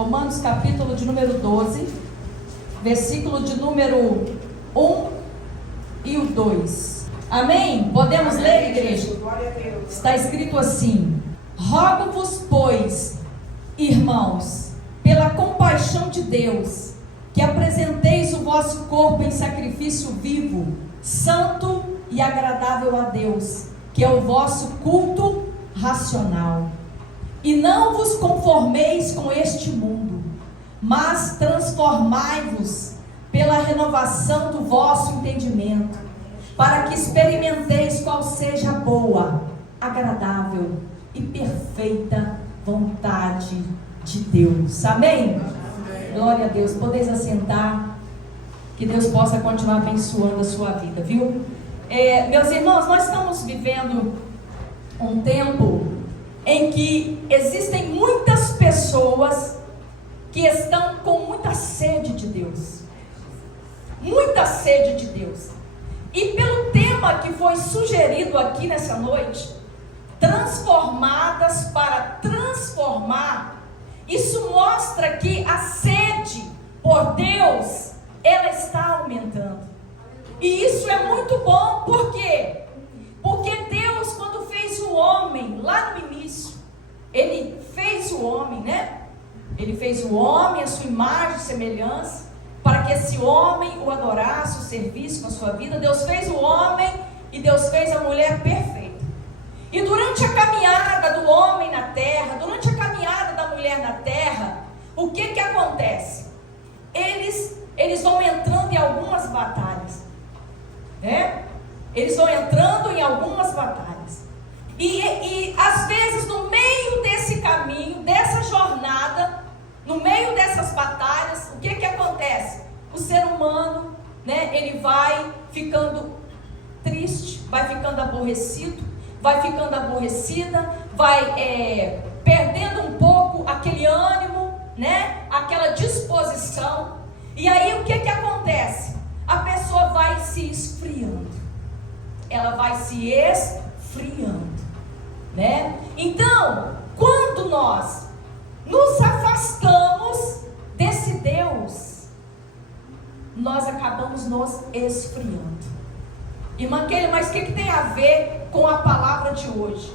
Romanos capítulo de número 12, versículo de número 1 e o 2. Amém? Podemos ler, igreja? Está escrito assim: rogo-vos, pois, irmãos, pela compaixão de Deus, que apresenteis o vosso corpo em sacrifício vivo, santo e agradável a Deus, que é o vosso culto racional. E não vos conformeis com este mundo, mas transformai-vos pela renovação do vosso entendimento, para que experimenteis qual seja a boa, agradável e perfeita vontade de Deus. Amém? Glória a Deus. Podeis assentar. Que Deus possa continuar abençoando a sua vida, viu? Meus irmãos, nós estamos vivendo um tempo em que existem muitas pessoas que estão com muita sede de Deus. Muita sede de Deus. E pelo tema que foi sugerido aqui nessa noite, transformadas para transformar, isso mostra que a sede por Deus, ela está aumentando. E isso é muito bom, por quê? Porque Deus, quando fez o homem, lá no início, Ele fez o homem, né? Ele fez o homem, a sua imagem e semelhança, para que esse homem o adorasse, o servisse com a sua vida. Deus fez o homem e Deus fez a mulher perfeita. E durante a caminhada do homem na terra, durante a caminhada da mulher na terra, o que acontece? Eles vão entrando em algumas batalhas, né? Eles vão entrando em algumas batalhas. E às vezes no meio desse caminho, dessa jornada, no meio dessas batalhas, o que acontece? O ser humano, né, ele vai ficando triste, vai ficando aborrecido, vai ficando aborrecida, vai perdendo um pouco aquele ânimo, né, aquela disposição. E aí o que acontece? A pessoa vai se esfriando. Ela vai se esfriando, né? Então, quando nós nos afastamos desse Deus, nós acabamos nos esfriando. Irmã Keila, mas o que tem a ver com a palavra de hoje?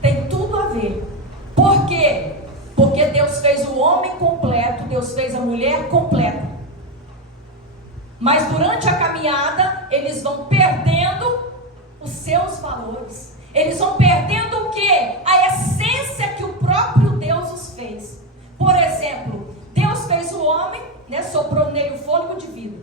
Tem tudo a ver. Por quê? Porque Deus fez o homem completo, Deus fez a mulher completa. Mas durante a caminhada, eles vão perdendo os seus valores. Eles vão perdendo o quê? A essência que o próprio Deus os fez. Por exemplo, Deus fez o homem, né, soprou nele o fôlego de vida.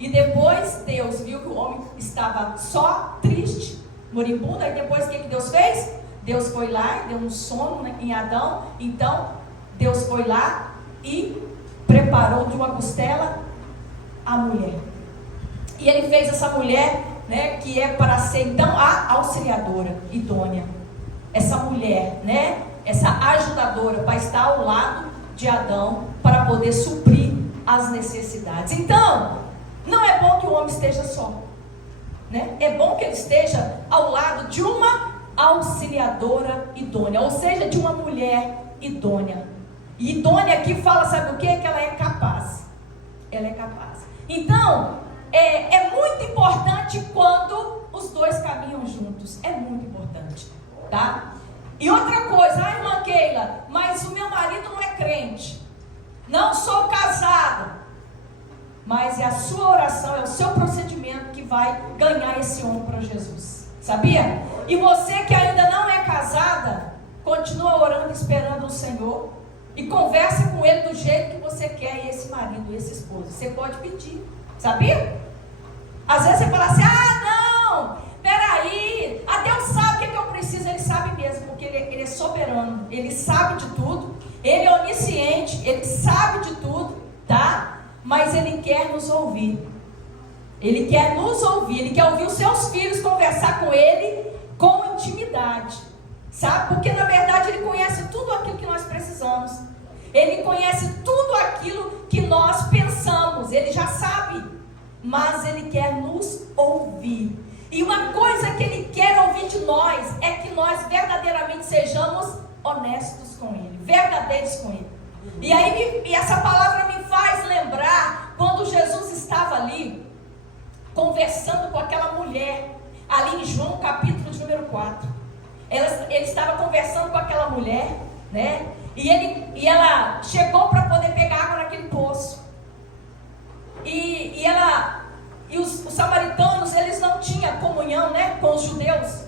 E depois Deus viu que o homem estava só, triste, moribundo. Aí depois o que Deus fez? Deus foi lá e deu um sono, né, em Adão. Então, Deus foi lá e preparou de uma costela a mulher. E ele fez essa mulher, né, que é para ser então a auxiliadora idônea. Essa mulher, né, essa ajudadora para estar ao lado de Adão, para poder suprir as necessidades. Então, não é bom que o homem esteja só, né? É bom que ele esteja ao lado de uma auxiliadora idônea, ou seja, de uma mulher idônea. E idônea aqui fala, sabe o que? Que ela é capaz. Ela é capaz. Então, é muito importante quando os dois caminham juntos. É muito importante, tá? E outra coisa, irmã Keila, mas o meu marido não é crente. Não sou casado. Mas é a sua oração, é o seu procedimento que vai ganhar esse homem para Jesus. Sabia? E você que ainda não é casada, continua orando, esperando o Senhor. E conversa com ele do jeito que você quer, esse marido, esse esposo. Você pode pedir, sabia? Às vezes você fala assim, não, peraí, Deus sabe o que eu preciso. Ele sabe mesmo, porque ele é soberano, ele sabe de tudo, ele é onisciente, ele sabe de tudo, tá? Mas ele quer nos ouvir. Ele quer nos ouvir, ele quer ouvir os seus filhos conversar com ele com intimidade. Sabe? Porque na verdade ele conhece tudo aquilo que nós precisamos. Ele conhece tudo aquilo que nós pensamos. Ele já sabe. Mas ele quer nos ouvir. E uma coisa que ele quer ouvir de nós é que nós verdadeiramente sejamos honestos com ele, verdadeiros com ele. E aí e essa palavra me faz lembrar quando Jesus estava ali conversando com aquela mulher, ali em João capítulo de número 4. Ele estava conversando com aquela mulher, né? E ela chegou para poder pegar água naquele poço. E os samaritanos, eles não tinham comunhão, né, com os judeus.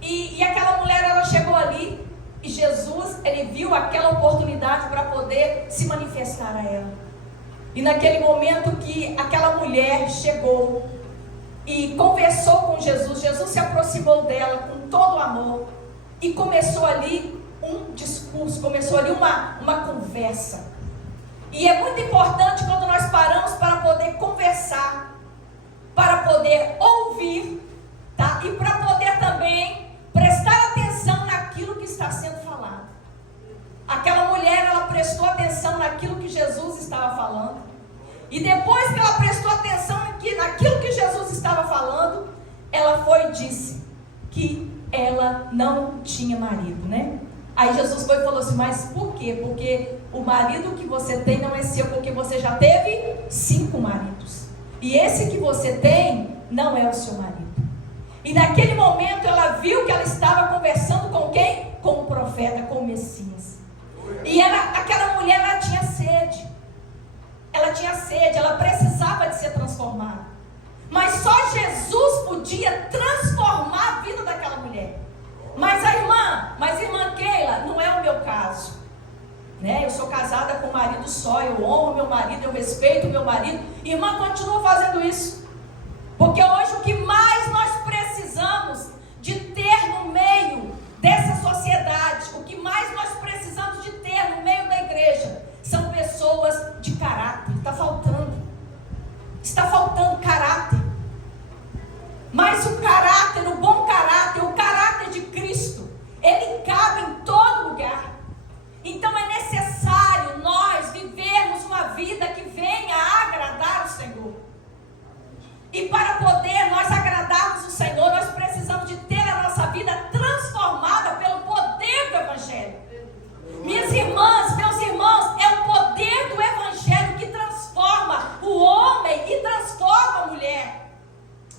E aquela mulher, ela chegou ali, e Jesus, ele viu aquela oportunidade para poder se manifestar a ela. E naquele momento que aquela mulher chegou e conversou com Jesus, Jesus se aproximou dela com todo o amor e começou ali um discurso, começou ali uma conversa. E é muito importante quando nós paramos para poder conversar, para poder ouvir, tá? E para poder também prestar atenção naquilo que está sendo falado. Aquela mulher, ela prestou atenção naquilo que Jesus estava falando. E depois que ela prestou atenção naquilo que Jesus estava falando, ela foi e disse que ela não tinha marido, né? Aí Jesus foi e falou assim, mas por quê? Porque o marido que você tem não é seu, porque você já teve 5 maridos. E esse que você tem não é o seu marido. E naquele momento ela viu que ela estava conversando com quem? Com o profeta, com o Messias. E aquela mulher, ela tinha sede. Ela tinha sede, ela precisava de ser transformada. Mas só Jesus podia transformar a vida daquela mulher. Mas irmã Keila, não é o meu caso, né? Eu sou casada com um marido só, eu honro meu marido, eu respeito meu marido. Irmã, continua fazendo isso. Porque hoje o que mais nós precisamos de ter no meio dessa sociedade, o que mais nós precisamos de ter no meio da igreja, são pessoas de caráter. Está faltando caráter. Mas o caráter, o bom caráter, o caráter de Cristo, ele cabe em todo lugar. Então é necessário nós vivermos uma vida que venha a agradar o Senhor. E para poder nós agradarmos o Senhor, nós precisamos de ter a nossa vida transformada pelo poder do Evangelho. Minhas irmãs, meus irmãos, é o poder do Evangelho que transforma o homem e transforma a mulher.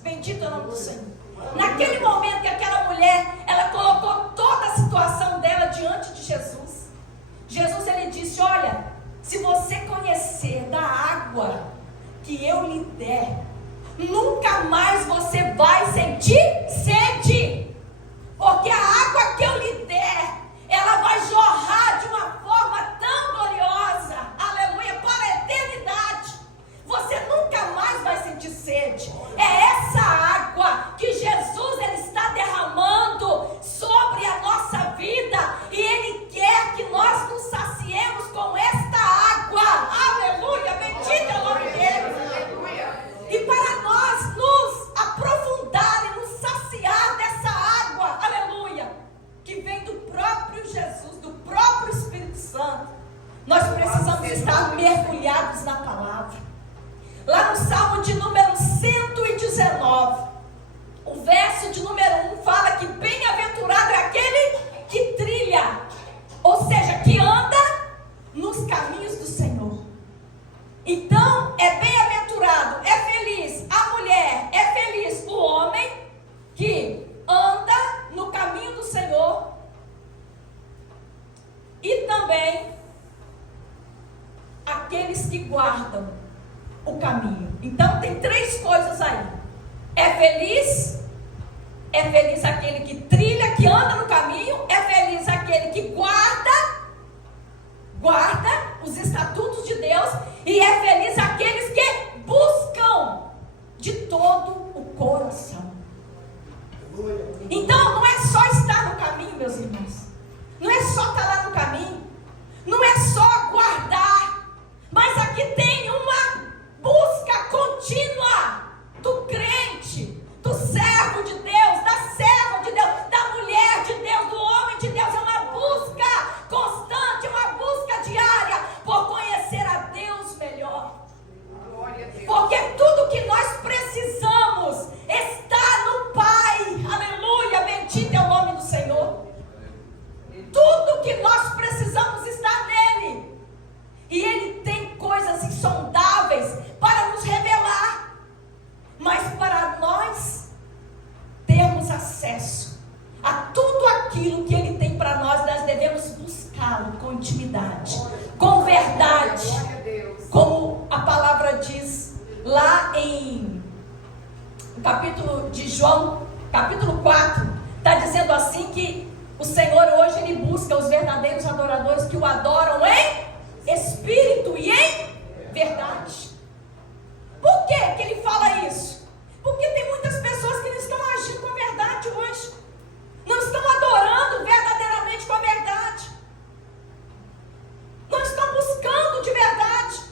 Bendito é o nome do Senhor. Naquele momento que aquela mulher, ela colocou toda a situação dela diante de Jesus. Jesus, ele disse, olha, se você conhecer da água que eu lhe der, nunca mais você vai sentir sede. Porque a água que eu lhe der, ela vai jorrar de uma forma tão gloriosa, aleluia, para a eternidade. Você nunca mais vai sentir sede. É essa água que Jesus, ele está derramando sobre a nossa vida, e ele quer que nós nos saciemos com esta água, aleluia, bendito é o nome dele. E para nós nos aprofundar e nos saciar dessa água, aleluia, que vem do próprio Jesus, do próprio Espírito Santo, nós precisamos estar mergulhados na palavra. Lá no Salmo de número 119, o verso de número 1 fala que bem-aventurado é aquele que trilha, ou seja, que anda nos caminhos do Senhor. Então, é bem-aventurado, é feliz a mulher, é feliz o homem que anda no caminho do Senhor, e também aqueles que guardam o caminho. Então tem 3 coisas aí. É feliz aquele que trilha, que anda no caminho. É feliz aquele que guarda os estatutos de Deus. E é feliz aqueles que buscam de todo o coração. Então não é só estar no caminho, meus irmãos. Não é só estar lá no caminho. Não é só guardar. Mas aqui tem uma busca contínua do crente, do servo de Deus, da serva de Deus, da mulher de Deus, do homem de Deus. É uma busca constante, uma busca diária por conhecer a Deus melhor. Porque tudo que nós precisamos está no Pai. Aleluia, bendito é o nome do Senhor. Tudo que nós com verdade. Como a palavra diz lá em capítulo de João, capítulo 4, está dizendo assim que o Senhor hoje ele busca os verdadeiros adoradores que o adoram em espírito e em verdade. Por que que ele fala isso? Porque tem muitas pessoas que não estão agindo com a verdade hoje, não estão adorando verdadeiramente com a verdade, não estão buscando de verdade.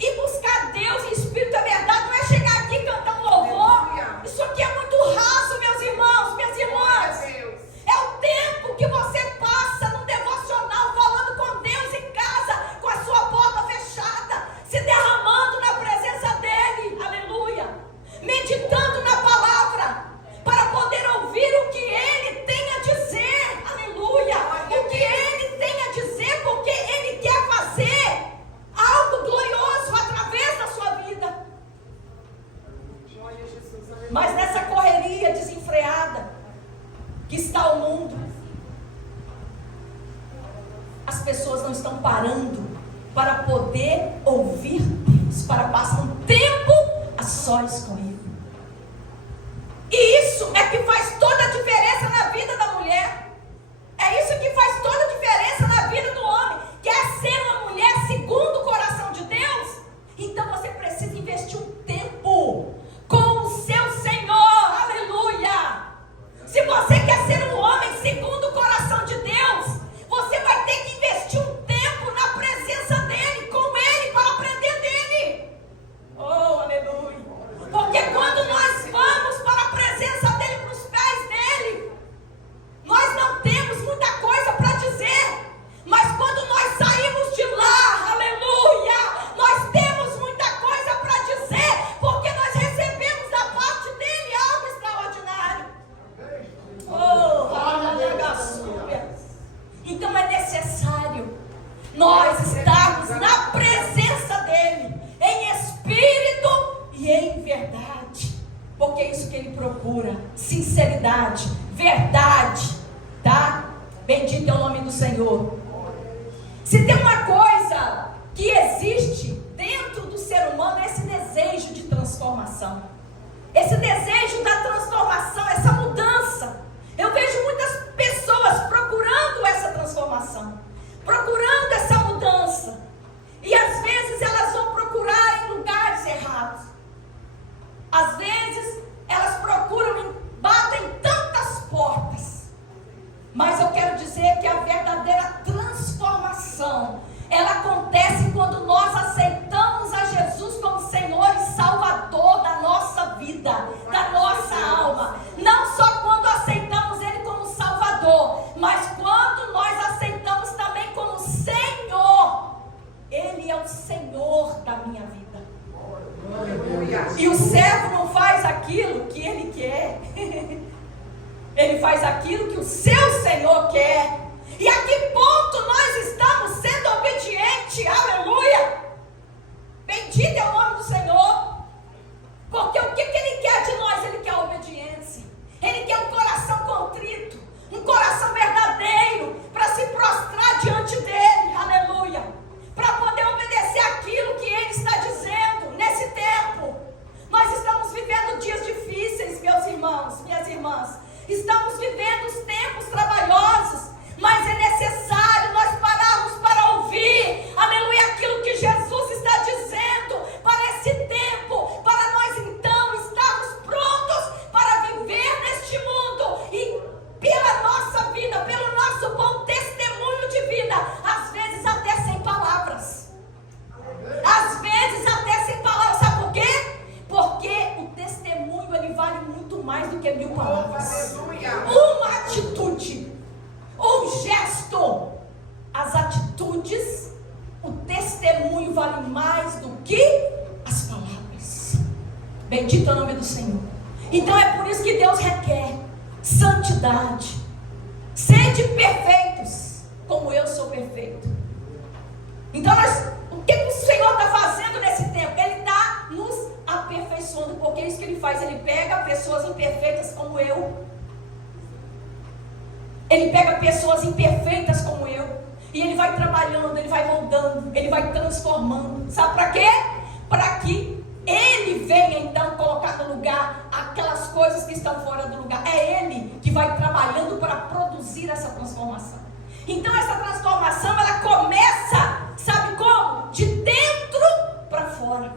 E buscar Deus em espírito e verdade não é chegar aqui e cantar um louvor. Isso aqui é muito raso, meus irmãos, minhas irmãs. É o tempo que você passa no devocional falando com Deus em casa, com a sua porta fechada, se derramando na presença dEle, aleluia, meditando na palavra, para poder ouvir o que Ele tem a dizer, aleluia, o que Ele tem a dizer, porque Ele quer fazer algo glorioso através da sua vida. Mas nessa correria desenfreada que está o mundo, as pessoas não estão parando para poder ouvir Deus, para passar um tempo a sós com Ele. E isso é que faz toda a diferença na vida da mulher. É isso que faz toda a diferença na vida do homem. Quer ser uma mulher segundo o coração de Deus? Então você precisa investir um tempo com o seu Senhor, aleluia. Se você quer ser um homem segundo o coração de Deus, você vai ter que investir um tempo na presença dEle, com Ele, para aprender dEle. Oh, aleluia. Porque quando nós vamos para a presença dEle, para os pés dEle, nós não temos muita coisa para dizer. Mas quando nós saímos de lá, aleluia, nós temos muita coisa para dizer, porque nós recebemos da parte dEle algo extraordinário. Oh, aleluia. Então é necessário nós estarmos na presença dEle, em espírito e em verdade, porque é isso que Ele procura, sinceridade, verdade, tá? Bendito é o nome do Senhor. Se tem uma coisa que existe dentro do ser humano, é esse desejo de transformação, esse desejo da transformação, essa mudança. Eu vejo muitas pessoas procurando essa transformação, procurando essa mudança, e às vezes elas vão procurar em lugares errados. Às vezes elas procuram, batem tantas portas. Mas eu quero dizer que a verdadeira transformação, ela acontece quando nós aceitamos a Jesus como Senhor e Salvador da nossa vida, da nossa alma. Não só quando aceitamos Ele como Salvador, mas quando nós aceitamos também como Senhor. Ele é o Senhor da minha vida. E o servo não faz aquilo que ele quer. Ele faz aquilo que o seu Senhor quer. E a que ponto nós estamos sendo obedientes? Aleluia! Bendito é o nome do Senhor. Porque o que Ele quer de nós? Ele quer obediência. Ele quer um coração contrito, um coração verdadeiro, para se prostrar diante dEle. Aleluia! Para poder obedecer aquilo que Ele está dizendo nesse tempo. Nós estamos vivendo dias difíceis, meus irmãos, minhas irmãs. Estamos vivendo os tempos trabalhosos, mas é necessário nós pararmos para ouvir, aleluia, aquilo que Jesus está dizendo para esse tempo, para nós então estarmos prontos para viver neste mundo e pela nossa vida, pelo nosso bom testemunho de vida, às vezes até sem palavras. Às vezes até sem palavras, sabe por quê? Porque o testemunho ele vale muito mais do que 1000 palavras. Uma atitude, um gesto, as atitudes, o testemunho vale mais do que as palavras. Bendito é o nome do Senhor. Então é por isso que Deus requer santidade. Sede perfeitos, como eu sou perfeito. Então o que o Senhor está fazendo nesse tempo? Ele está nos aperfeiçoando, porque é isso que Ele faz. Ele pega pessoas imperfeitas como eu. Ele pega pessoas imperfeitas como eu, E Ele vai trabalhando, Ele vai moldando, Ele vai transformando. Sabe para quê? Para que Ele venha então colocar no lugar aquelas coisas que estão fora do lugar. É Ele que vai trabalhando para produzir essa transformação. Então essa transformação, ela começa, sabe como? De dentro para fora.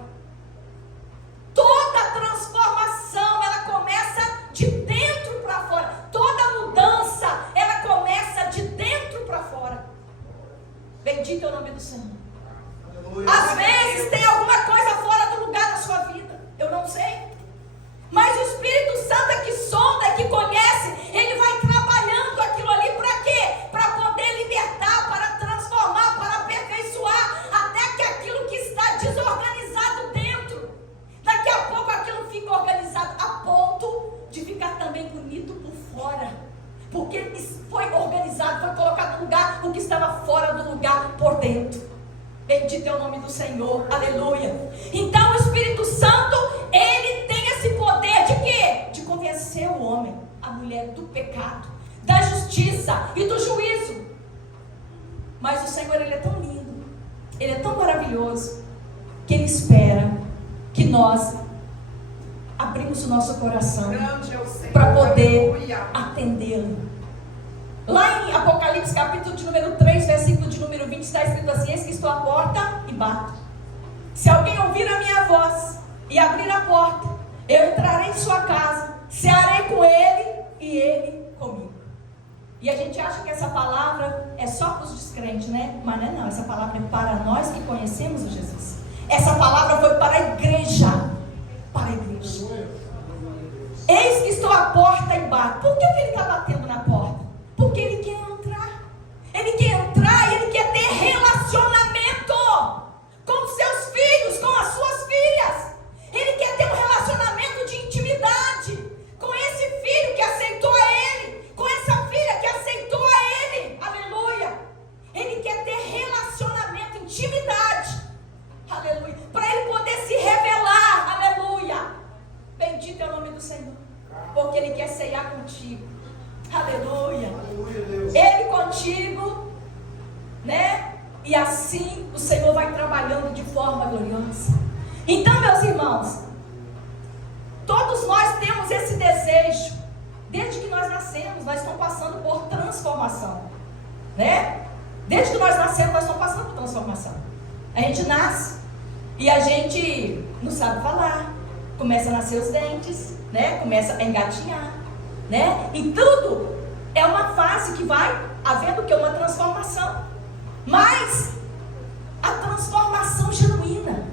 Toda transformação, ela começa de dentro para fora. Toda mudança, ela começa de dentro para fora. Bendito é o nome do Senhor. Às vezes tem alguma coisa fora do lugar da sua vida, eu não sei. Mas o Espírito Santo é que sonda, é que conhece. Ele vai trabalhando aquilo ali para quê? Para poder libertar, para transformar, para aperfeiçoar, até que aquilo que está desorganizado dentro, daqui a pouco aquilo fica organizado a ponto de ficar também bonito por fora. Porque foi organizado, foi colocado no lugar o que estava fora do lugar por dentro. Bendito é o nome do Senhor, aleluia. Então o Espírito Santo, ele tem esse poder de quê? De convencer o homem, a mulher do pecado, da justiça e do juízo. Mas o Senhor, ele é tão lindo, ele é tão maravilhoso, que ele espera que nós abrimos o nosso coração para poder atendê-lo. Lá em Apocalipse, capítulo de número 3, versículo de número 20, está escrito assim: eis que estou à porta e bato. Se alguém ouvir a minha voz e abrir a porta, eu entrarei em sua casa, cearei com ele e ele comigo. E a gente acha que essa palavra é só para os descrentes, né? Mas não, essa palavra é para nós que conhecemos o Jesus. Essa palavra foi para a igreja. Para a igreja. Eis que estou à porta e bato. Por que ele está batendo na porta? Porque ele quer entrar. Ele quer entrar e ele quer ter relacionamento com os seus filhos, com as suas filhas. Ele quer ter um relacionamento de intimidade com esse filho que aceitou a ele, com essa filha que aceitou a ele. Aleluia. Ele quer ter relacionamento, intimidade. Aleluia. Para ele poder se revelar. Aleluia. Bendito é o nome do Senhor. Porque ele quer ceiar contigo. Aleluia. Aleluia, Deus. Ele contigo, né? E assim o Senhor vai trabalhando de forma gloriosa. Então, meus irmãos, todos nós temos esse desejo. Desde que nós nascemos, nós estamos passando por transformação, né? Desde que nós nascemos, nós estamos passando por transformação. A gente nasce e a gente não sabe falar, começa a nascer os dentes, né? Começa a engatinhar, né? E tudo é uma fase que vai havendo que uma transformação. Mas a transformação genuína,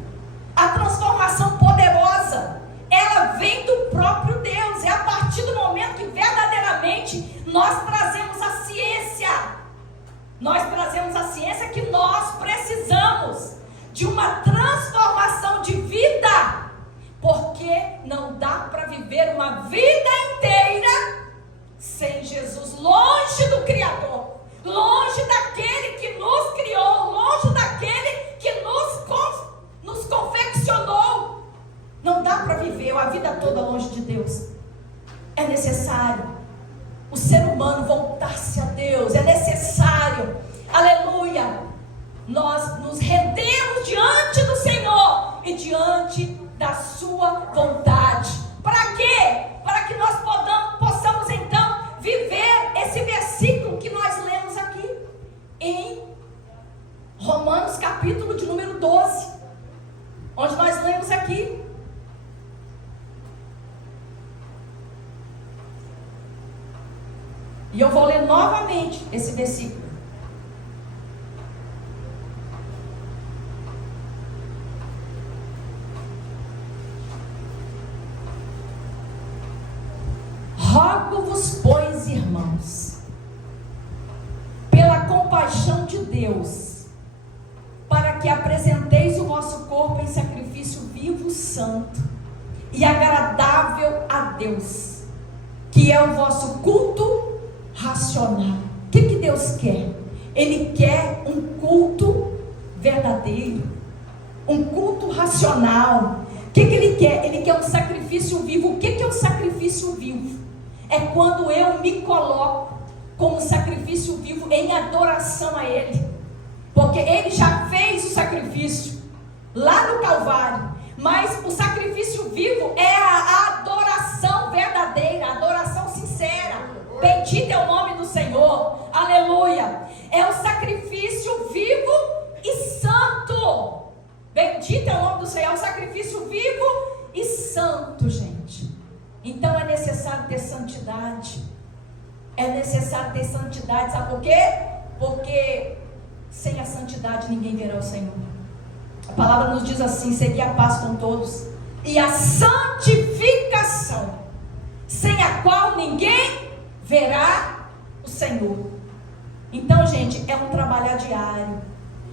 a transformação poderosa, ela vem do próprio Deus. É a partir do momento que verdadeiramente nós trazemos a ciência. Nós trazemos a ciência que nós precisamos de uma transformação de vida. Porque não dá para viver uma vida inteira sem Jesus, longe do Criador, longe daquele que nos criou, longe daquele que nos confeccionou. Não dá para viver a vida toda longe de Deus. É necessário o ser humano voltar-se a Deus. É necessário, aleluia, nós nos rendemos diante do Senhor e diante da sua vontade. Para quê? Para que nós possamos então viver esse versículo que nós lemos aqui em Romanos capítulo de número 12, onde nós lemos aqui: e eu vou ler novamente esse versículo. Rogo-vos, pois, irmãos, pela compaixão de Deus, para que apresenteis o vosso corpo em sacrifício vivo, santo e agradável a Deus, que é o vosso culto racional. O que Deus quer? Ele quer um culto verdadeiro, um culto racional. O que Ele quer? Ele quer um sacrifício vivo. O que é o sacrifício vivo? É quando eu me coloco como sacrifício vivo em adoração a Ele. porque Ele já fez o sacrifício lá no Calvário. Mas o sacrifício vivo é a adoração verdadeira, a adoração sincera. Bendito é o nome do Senhor, aleluia. É o sacrifício vivo e santo. Bendito é o nome do Senhor, é o sacrifício vivo e santo, gente. Então é necessário ter santidade. É necessário ter santidade, sabe por quê? Porque sem a santidade ninguém verá o Senhor. A palavra nos diz assim: segui a paz com todos e a santificação, sem a qual ninguém verá o Senhor. Então, gente, é um trabalhar diário,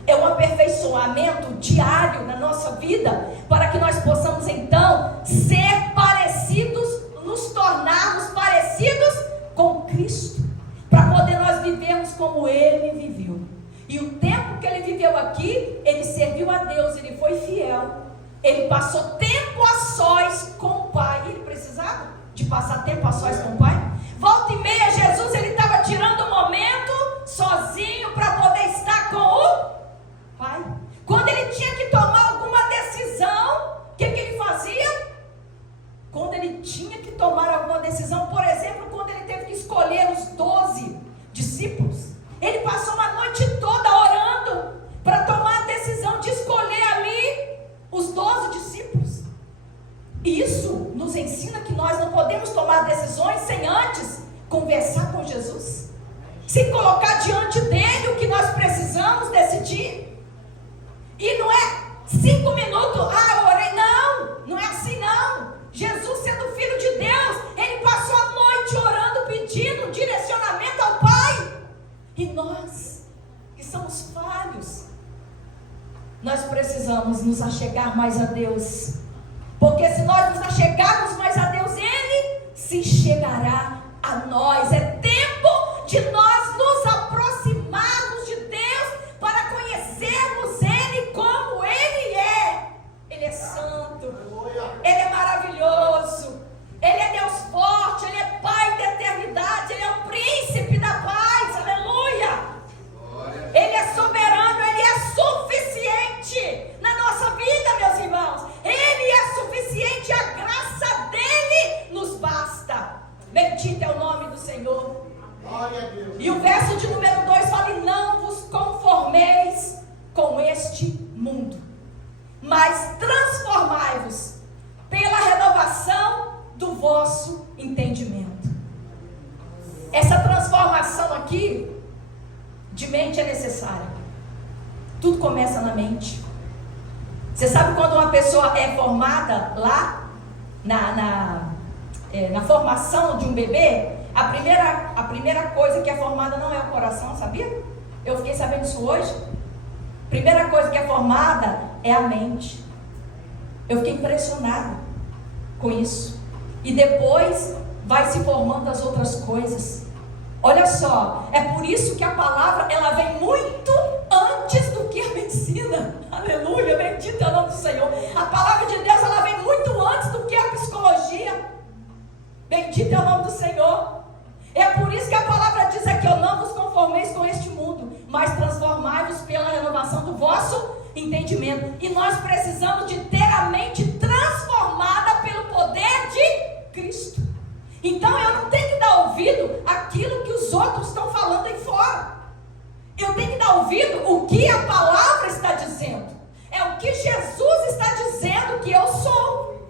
é um aperfeiçoamento diário na nossa vida, para que nós possamos então ser parecidos, nos tornarmos parecidos com Cristo, para poder nós vivermos como Ele viveu. E o tempo que Ele viveu aqui, Ele serviu a Deus, Ele foi fiel, Ele passou tempo a sós com o Pai. Ele precisava de passar tempo a sós com o Pai? Volta e meia, Jesus, Ele estava tirando um momento sozinho para poder estar com o Pai. Quando Ele tinha que tomar alguma decisão, o que Ele fazia? Quando Ele tinha que tomar alguma decisão, por exemplo, quando Ele teve que escolher os 12 discípulos, Ele passou uma noite toda orando para tomar a decisão de escolher ali os 12 discípulos. E isso nos ensina que nós não podemos tomar decisões sem antes conversar com Jesus, sem colocar diante dele o que nós precisamos decidir. E não é 5 minutos, eu orei, não é assim não. Jesus, sendo filho de Deus, Ele passou a noite orando, pedindo direcionamento ao Pai. E nós, que somos falhos, nós precisamos nos achegar mais a Deus, porque se nós nos achegarmos mais a Deus, Ele se chegará a nós. É tempo de nós nos aproximarmos de Deus, para conhecermos Ele como Ele é. Ele é santo, Ele é maravilhoso, Ele é Deus forte, Ele é Pai da eternidade, Ele é o príncipe da paz, aleluia. Ele é soberano, Ele é suficiente na nossa vida, meus irmãos. Ele é suficiente, a graça dEle nos basta. Bendito é o nome do Senhor. E o verso de número 2 fala: e não vos conformeis com este mundo, mas transformai-vos pela renovação do vosso entendimento. Essa transformação aqui de mente é necessária. Tudo começa na mente. Você sabe quando uma pessoa é formada lá na formação de um bebê, a primeira coisa que é formada não é o coração, sabia? Eu fiquei sabendo isso hoje. Primeira coisa que é formada é a mente. Eu fiquei impressionado com isso. E depois vai se formando as outras coisas. Olha só, é por isso que a palavra, ela vem muito antes do que a medicina. Aleluia, bendito é o nome do Senhor. A palavra de Deus, ela vem muito antes do que a psicologia. Bendito é o nome do Senhor. É por isso que a palavra diz aqui: eu não vos conformeis com este mundo, mas transformai-vos pela renovação do vosso entendimento. E nós precisamos de ter a mente transformada pelo poder de Cristo. Então eu não tenho que dar ouvido àquilo que os outros estão falando aí fora. Eu tenho que dar ouvido o que a palavra está dizendo. É o que Jesus está dizendo que eu sou,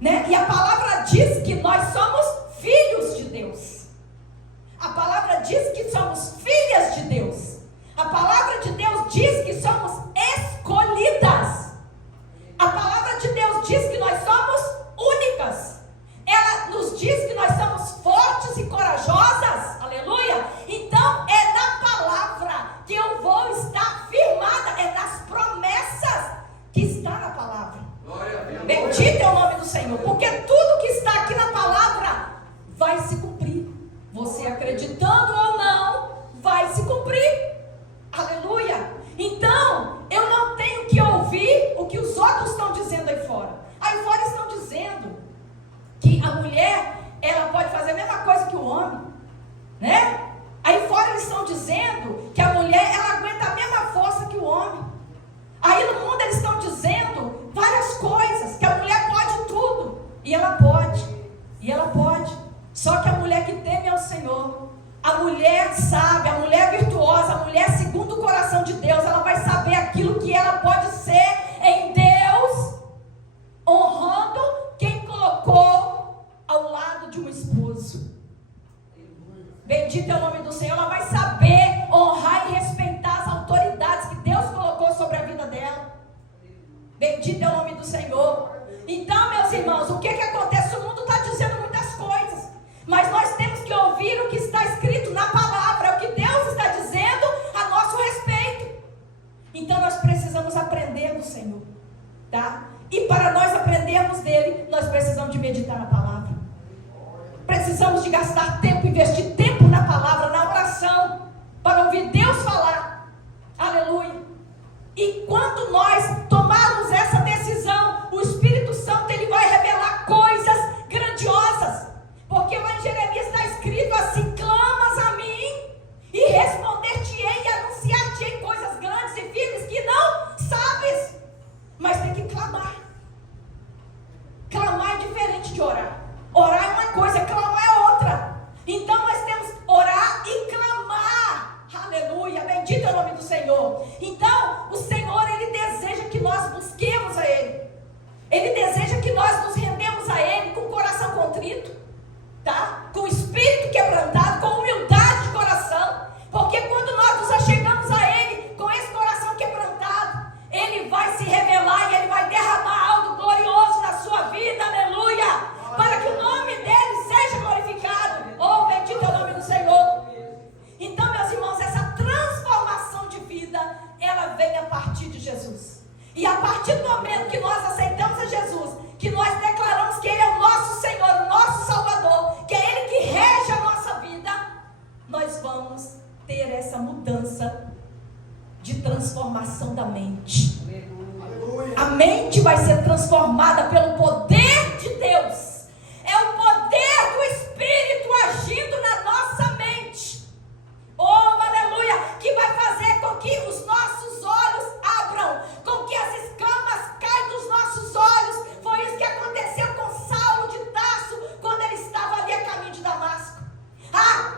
né? E a palavra diz que nós somos filhos de Deus. A palavra diz que somos filhas de Deus. A palavra de Deus diz que somos escolhidas. A palavra de Deus diz que nós somos únicas. Ela nos diz que nós somos fortes e corajosas. Aleluia. Então é na palavra que eu vou estar firmada. É nas promessas que está na palavra. Bendito é o nome do Senhor. Porque tudo que está aqui na palavra vai se cumprir. Você acreditando ou não, vai se cumprir. Aleluia. Então, Bendito é o nome do Senhor. Então, meus irmãos, o que acontece? O mundo está dizendo muitas coisas, mas nós temos que ouvir o que está escrito na palavra, é o que Deus está dizendo a nosso respeito. Então nós precisamos aprender do Senhor, tá? E para nós aprendermos dele, nós precisamos de meditar na palavra. Precisamos de gastar tempo, investir tempo na palavra, na oração, para ouvir Deus falar. Aleluia. E quando nós tomarmos essa decisão, o Espírito Santo ele vai revelar coisas grandiosas. Porque lá em Jeremias está escrito assim: clamas a mim e responder-te-ei e anunciar-te-ei coisas grandes e firmes que não sabes. Mas tem que clamar. Clamar é diferente de orar. Orar é uma coisa, clamar é outra. Então nós temos que orar e clamar. Aleluia, bendito é o nome do Senhor. Então o Senhor ele deseja que nós busquemos a Ele. Ele deseja que nós nos rendemos a Ele com o coração contrito, tá? Com o espírito quebrantado, com humildade de coração. Porque quando nós nos achegamos a Ele com esse coração quebrantado, Ele vai se revelar e Ele vai derramar algo glorioso na sua vida, aleluia, para que o nome dEle seja glorificado. Oh, bendito é o nome do Senhor. Então, meus irmãos, essa transformação de vida, ela vem a partir de Jesus. E a partir do momento que nós aceitamos a Jesus, que nós declaramos que Ele é o nosso Senhor, o nosso Salvador, que é Ele que rege a nossa vida, nós vamos ter essa mudança de transformação da mente. Aleluia. A mente vai ser transformada pelo poder de Deus. É o poder do Espírito agindo na nossa mente. Oh, aleluia! Que vai fazer com que os nossos olhos abram, com que as escamas caiam dos nossos olhos. Foi isso que aconteceu com Saulo de Tarso, quando ele estava ali a caminho de Damasco.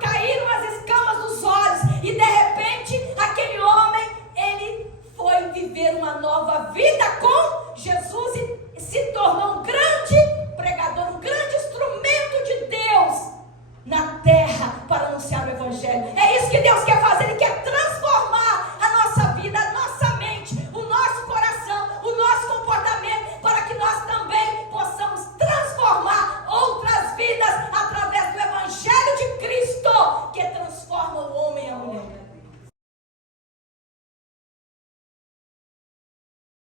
Caíram as escamas dos olhos e de repente aquele homem, ele foi viver uma nova vida com Jesus e se tornou um grande